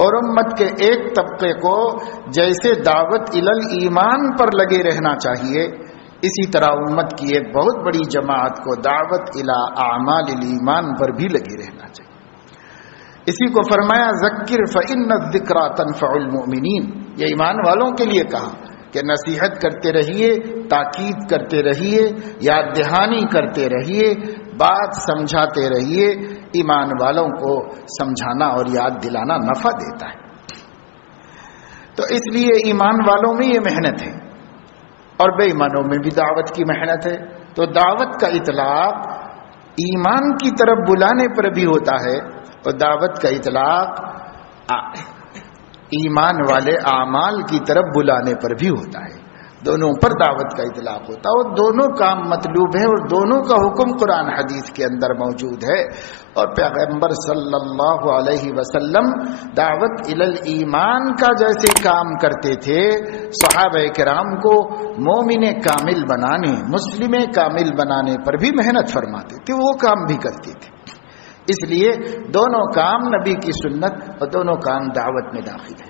اور امت کے ایک طبقے کو جیسے دعوت الل ایمان پر لگے رہنا چاہیے، اسی طرح امت کی ایک بہت بڑی جماعت کو دعوت الی اعمال الایمان پر بھی لگے رہنا چاہیے۔ اسی کو فرمایا ذکر فإن الذکریٰ تنفع المؤمنین، یہ ایمان والوں کے لیے کہا کہ نصیحت کرتے رہیے، تاکید کرتے رہیے، یاد دہانی کرتے رہیے، بات سمجھاتے رہیے۔ ایمان والوں کو سمجھانا اور یاد دلانا نفع دیتا ہے۔ تو اس لیے ایمان والوں میں یہ محنت ہے اور بے ایمانوں میں بھی دعوت کی محنت ہے۔ تو دعوت کا اطلاق ایمان کی طرف بلانے پر بھی ہوتا ہے اور دعوت کا اطلاق ایمان والے اعمال کی طرف بلانے پر بھی ہوتا ہے۔ دونوں پر دعوت کا اطلاق ہوتا ہے اور دونوں کام مطلوب ہیں اور دونوں کا حکم قرآن حدیث کے اندر موجود ہے۔ اور پیغمبر صلی اللہ علیہ وسلم دعوت الل ایمان کا جیسے کام کرتے تھے، صحابہ کرام کو مومن کامل بنانے، مسلم کامل بنانے پر بھی محنت فرماتے تھے، وہ کام بھی کرتے تھے۔ اس لیے دونوں کام نبی کی سنت اور دونوں کام دعوت میں داخل ہیں۔